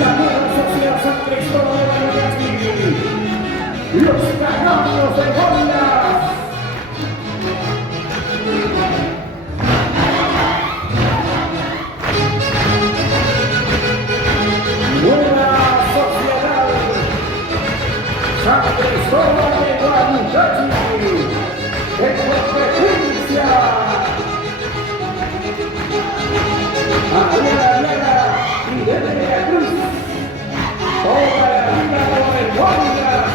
la nueva sociedad San Cristóbal de Mariachi, los canarios de Gómez. Nueva sociedad San Cristóbal de Mariachi, en competencia. Ariana y de la Cruz, toda la vida de Guardias.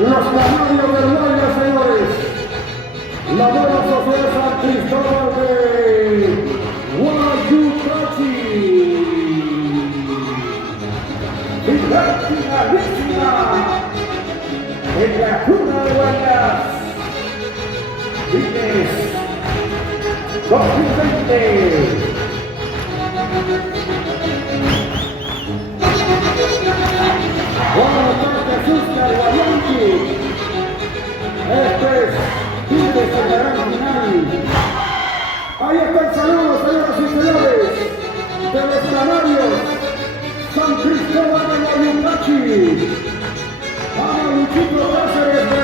Los canarios del Guardia, señores. La nueva sociedad San Cristóbal de Guayucachi. Y la finalísima en la cuna de Guayas. Vines 2020. Buenas tardes, Oscar Guayanqui. Este es Tigres en la gran final. Ahí está el saludo, señoras y señores, de los canarios, San Cristóbal de Guayucachi. Vamos, Luchito Cáceres de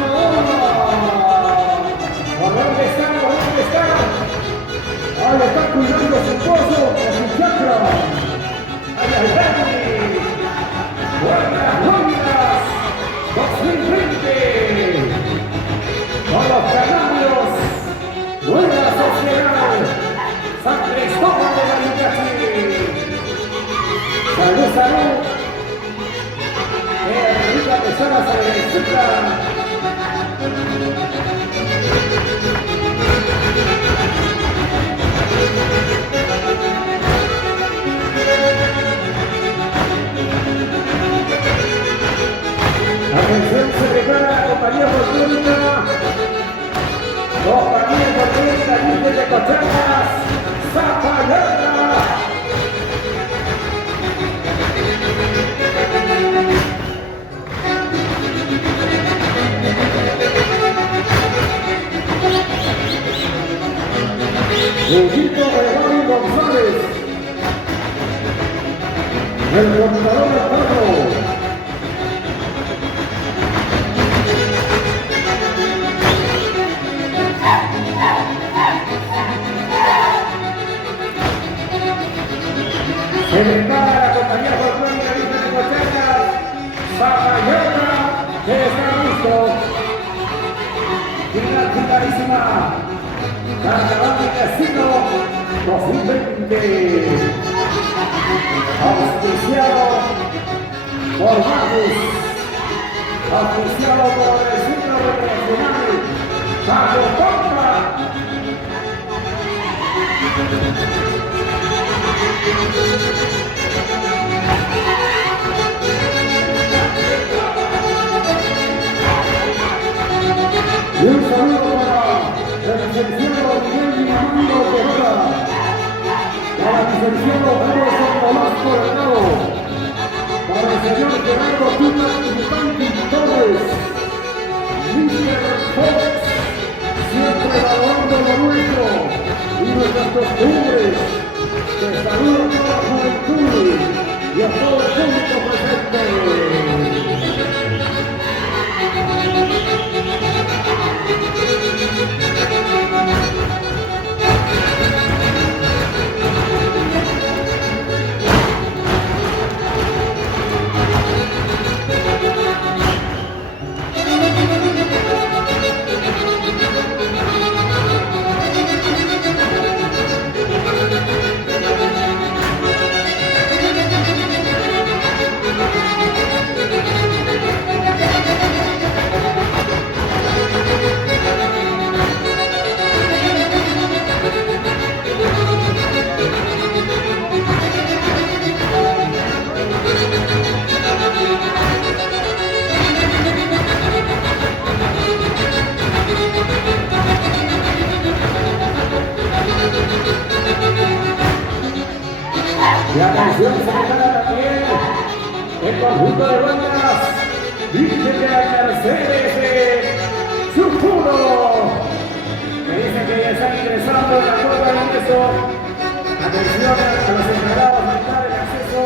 Mahoma. ¿A dónde está? ¿A dónde está? Ahí está cuidando a su esposo, a su chakra. Ahí está. Buenas Guayas 2020 con los canarios, nueva sociedad San Cristóbal de Mariachi. Salud, salud. Rica persona se necesita. Atención, se prepara la compañía folclórica. Compañía folclórica Líder de Cochanas, Zapallarra. Luchito Gregorio González, el contador del perro. Se prepara la compañía folclórica Líder de Cochanas, Zapallarra, que está listo. Final finalísima, Carnaval de Casino 2020. Auspiciado por Marcus, auspiciado por el Centro Recreacional Pago Pompa. Y un saludo para el licenciado Miguel Mamando Quebrada, para el licenciado Carlos Tomás Correcado, para el señor Gerardo Tuna y Torres, Mr. Fox, siempre valorando lo nuestro y nuestras costumbres. Te saludo a toda la juventud y a todo el público presente. Y atención, se prepara también el conjunto de bandas. Dice que la Mercedes Chupuro, que dice que ya está ingresando en la curva de ingreso. Atención a los encargados de dar el acceso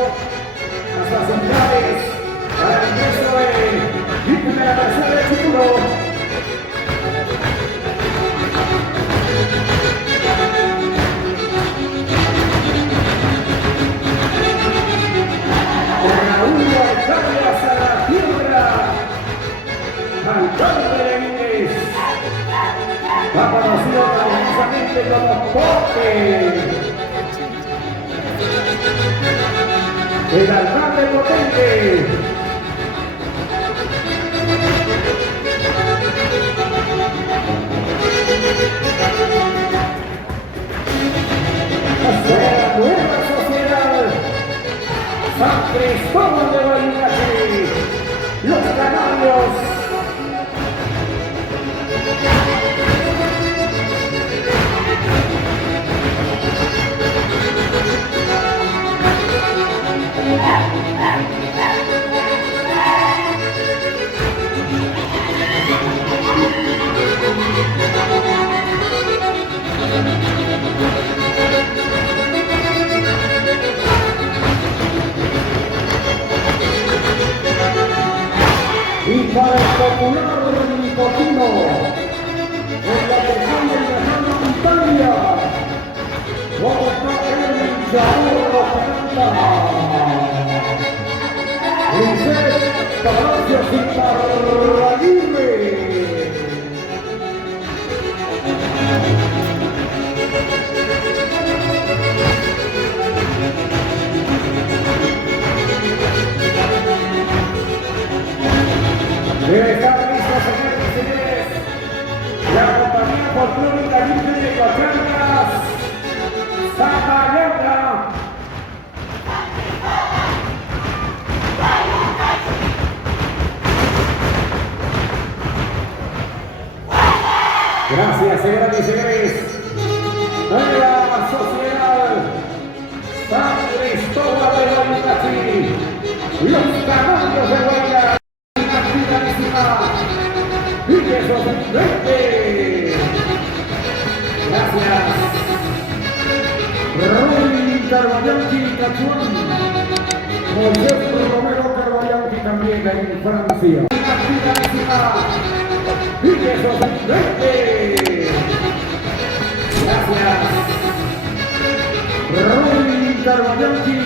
a las centrales para el ingreso de la Mercedes Chupuro. Va conocido cariñosamente como Pope, el alcalde potente. La nueva sociedad San Cristóbal de Guayunachi, los canarios. Y para el popular nicotino, en la región de la montaña, como está el Chaurro Planta, Lisset Palacios y Parraguirre. Debe estar listo, señores y señores, la compañía folclórica Virgen de Coachancas, Zapalloca. Gracias, señoras y señores. Nueva sociedad San Cristóbal de Guayunachi, los caballos de Guayunachi. Y eso es gracias. Roy Carvallanqui Cachuán, Moisés Romero Carvallanqui también en Francia. Y eso es gracias. Roy Carvallanqui